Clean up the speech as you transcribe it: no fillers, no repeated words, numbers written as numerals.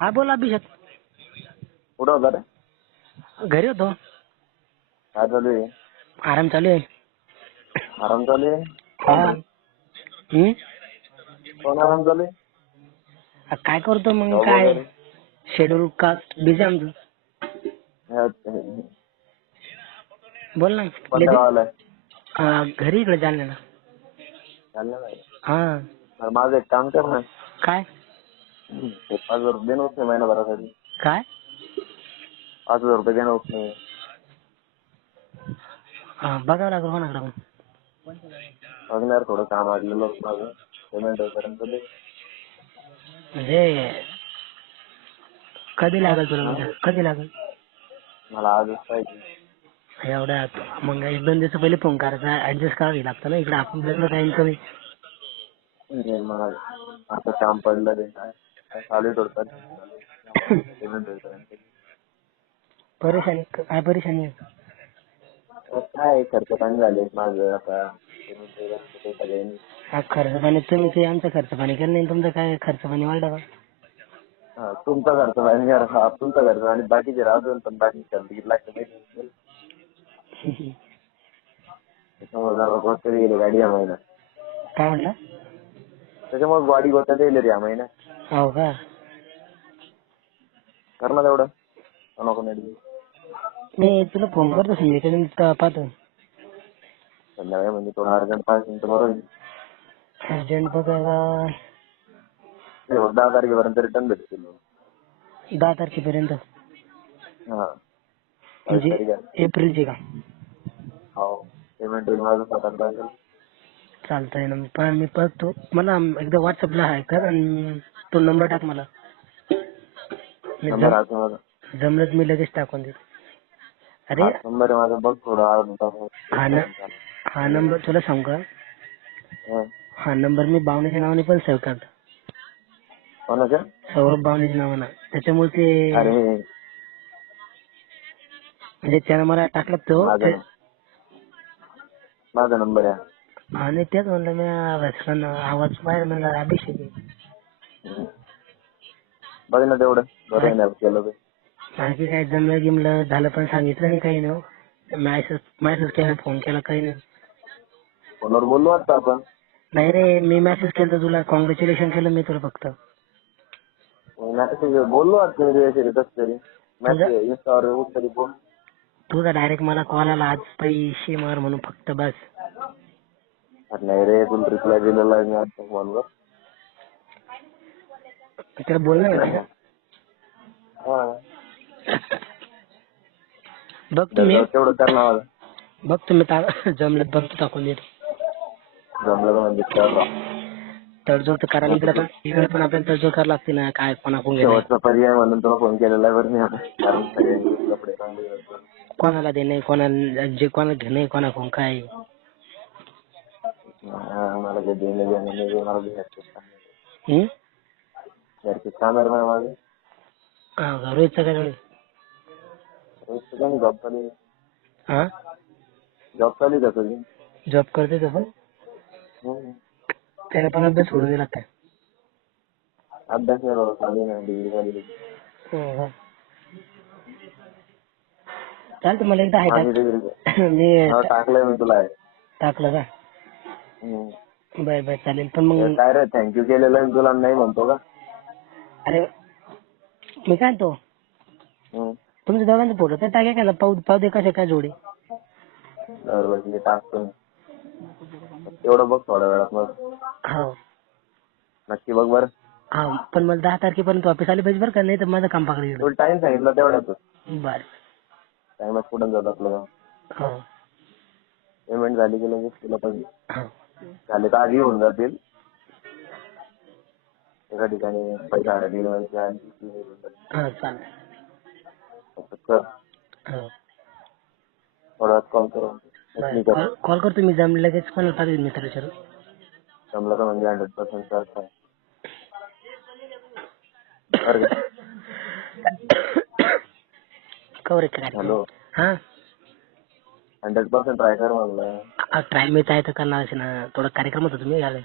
हा बोल अभिषेक. कुठं होता रे? घरी होतो. काय चालू आहे? आराम चालू आहे. आराम चालू आहे? हा. कोण रे? कोण आराम चालू आहे? काय करतो मग जॉब काय वगैरे? शेड्यूल का बिझी आमचं. बोल ना. कोणत्या गावाला आहे? घरी इकडे जालन्याला. चाललं नाही. हा. तर माझं एक काम कर ना. काय ते 5,000 रुपये देणं होत नाही महिनाभरासाठी. काय 5,000 रुपये देणं होत नाही. बघावं लागेल कोणाकडे मग. बघणार थोडं काम आलेलं होतं माझं. पेमेंट होईपर्यंत दे. म्हणजे कधी लागेल तुला? हा? म्हणजे कधी लागेल? मला आजच पाहिजे. एवढ्या मग 1-2 दिवस पहिले फोन करायचा. ऍडजस्ट करावी लागतं ना इकडे आपण टाइम कमी. नाही, मला आता काम पडलं रे. काय चालू आहे थोडं पेमेंट होईपर्यंत. परेशानी काय परेशानी आहे? काय खर्च पाणी झाले माझं आता. पेमेंट होईपर्यंत पैसा देईन. खर्च पाणी तुम्ही ते आमचा खर्च पाणी केलं नाही. तुमचं काय खर्च पाणी वाढलं का? हा, तुमचा खर्च पाणी करा. हा, तुमचा खर्च आणि बाकीचे राहतो पण बाकी खर्च किती लागतं माहिती आहे? त्याच्यामुळे जरा गोष्ट गेली गाडी या महिन्यात. काय म्हटलं? त्याच्यामुळे गाडी गोष्ट गेली या महिन्यात. हो का? कर ना तेवढं. नको नाही. मी तुला फोन करतो संध्याकाळी पाहतो. संध्याकाळी म्हणजे थोडं अर्जंट पाहिजे तर बरोबर. अर्जंट बघायला 10 तारखेपर्यंत रिटर्न भेटतील. 10 तारखेपर्यंत हा, 22 म्हणजे तारीख आहे. एप्रिलची का? हो, पेमेंट होईल माझं 7-8 तारखेला. चालतंय ना. मी बघतो. मला एकदा व्हॉट्सअपला हाय कर आणि तो नंबर टाक मला. मी नंबर आहे माझा. जमलंच मी लगेच टाकून देतो. अरे हा, नंबर आहे माझा. बघ थोडं अर्धा तास. हा नंबर तुला सांगू का? हा नंबर मी बावण्याच्या नावाने पण सेव्ह करतो. कोणाच्या? सौरभ बावण्याच्या नावानं. त्याच्यामुळे ते अरे म्हणजे त्यानं मला टाकलं तो. माझा नंबर आहे. आणि तेच म्हणलं मी आवाज बाहेर म्हणलं अभिषेक आहे. बघ ना तेवढं बरं आहे ना केलं तर. बाकी काय जमलं गिमलं झालं पण सांगितलं नाही काही नाही. मेसेज केला, फोन केला, काही नाही. फोनवर बोललो आता आपण. नाही रे, मी मेसेज केला तुला. कॉंग्रॅच्युलेशन केलं मी तुला फक्त. मेसेज बोललो आता कसं तरी. मेसेज इंस्टावर तरी बोल. तुझा डायरेक्ट मला कॉल आला आज पैसे मार म्हणून फक्त बस. नाही रे, तुला रिप्लाय दिलेला आहे मी आता फोनवर. त्याला बोलणं आहे का? बघ तुम्ही तेवढं कर ना मला. बघ तुम्ही जमलं बघतो टाकून देतो. जमलं म्हणजे कर. तडजोड तर करायला इकडे पण आपल्याला तडजोड करायला लागते ना. काय कोणाकडून घेणे, शेवटचा पर्याय म्हणून तुला फोन केलेला आहे बरं मी आता. कारण सगळ्यांचे कपडे चांगले घालतो. कोणाला देणे, कोणाला जे कोणाला घेणे, कोणाकडून काय. मला जे देणं घेणं नाही मला घरचे काम आहे ना माझे. रोहितचं काय चालू? जॉब चालू. हा, जॉब चालू आहे तुझी? जॉब करते तो पण. त्याला पण अभ्यास सोडून दिला काय? अभ्यास नाही बाबा, चालू नाही. डिग्री झाली. चालतं मला एकदा माझी डिग्री मी टाकलंय मी तुला. टाकलं का? बर चालेल. पण मग काय रे, थँक्यू केलेलं आहे तुला नाही म्हणतो का? अरे मी काय तो तुमच्या दोघांचा फोटो तर टाका का? पाहू दे कसे काय जोडी. बरोबर टाकतो. तेवढं बघ थोड्या वेळात मग. हो नक्की बघ बरं. हा, पण मला 10 तारखेपर्यंत ऑफिस आले पाहिजे बरं का? नाही तर माझं काम पकडलं. तुला टाइम सांगितला तेवढ्याच. बर टाइमात कुठं जात आपलं. हो पेमेंट झाली की लगेच तुला पण हो झाले तर आधी होऊन जातील. एका ठिकाणी पैसा हा चालेल. कर हो थोड्या कॉल करू. कॉल करतो मी. जमलं लगेच कोणाला पाठवेल मी त्याला विचारून. जमलं तर म्हणजे 100% करता बरं का? कवर काय? हॅलो, हा 100% ट्राय कर म्हणलं. ट्राय मी काय तर करणार ना. थोडा कार्यक्रम होता तुम्ही घालाय.